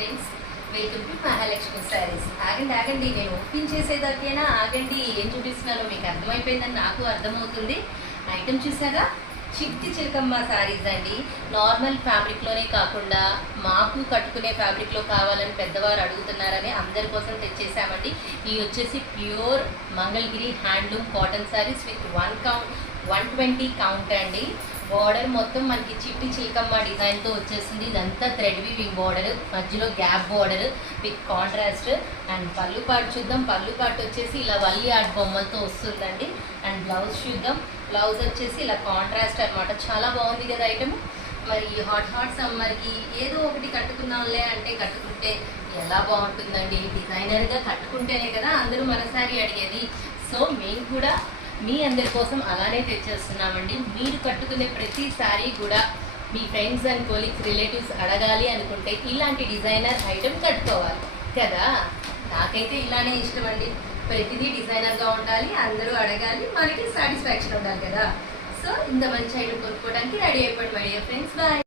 Friends, welcome to Mahalakshmi saris. ఆగండి, నేను open చేసేదాకేనా? ఆగండి, ఏం చూపిస్తున్నానో మీకు అర్థమైపోయిందని నాకు అర్థమవుతుంది. ఐటమ్ చూసారా? చిట్టి చిలకమ్మ శారీస్ అండి. నార్మల్ ఫ్యాబ్రిక్లోనే కాకుండా మాకు కట్టుకునే ఫ్యాబ్రిక్లో కావాలని పెద్దవారు అడుగుతున్నారని అందరి కోసం తెచ్చేసామండి. ఇవి వచ్చేసి pure Mangalagiri handloom cotton saris with 120 count అండి. బార్డర్ మొత్తం మనకి చిట్టి చిలకమ్మ డిజైన్తో వచ్చేసింది. ఇదంతా థ్రెడ్ వీవింగ్ బార్డర్, మధ్యలో gap border with contrast. And పళ్ళు పాటు చూద్దాం. పళ్ళు పాటు వచ్చేసి ఇలా వల్లి ఆర్ట్ బొమ్మలతో వస్తుందండి. అండ్ బ్లౌజ్ చూద్దాం. బ్లౌజ్ వచ్చేసి ఇలా కాంట్రాస్ట్ అనమాట. చాలా బాగుంది కదా ఐటమ్. మరి హాట్ సమ్మర్కి ఏదో ఒకటి కట్టుకున్నాంలే అంటే కట్టుకుంటే ఎలా బాగుంటుందండి. డిజైనర్గా కట్టుకుంటేనే కదా అందరూ మన శారీ అడిగేది. సో మేము కూడా మీ అందరి కోసం అలానే తెచ్చేస్తున్నామండి. మీరు కట్టుకునే ప్రతి శారీ కూడా మీ ఫ్రెండ్స్ అండ్ కొలీగ్స్, రిలేటివ్స్ అడగాలి అనుకుంటే ఇలాంటి డిజైనర్ ఐటమ్ కట్టుకోవాలి కదా. నాకైతే ఇలానే ఇష్టం అండి. ప్రతిదీ డిజైనర్గా ఉండాలి, అందరూ అడగాలి, మనకి సాటిస్ఫాక్షన్ ఉండాలి కదా. సో ఇంత మంచి ఐటమ్ కొనుక్కోవడానికి రెడీ అయిపోండి మై డియర్ ఫ్రెండ్స్. బాయ్.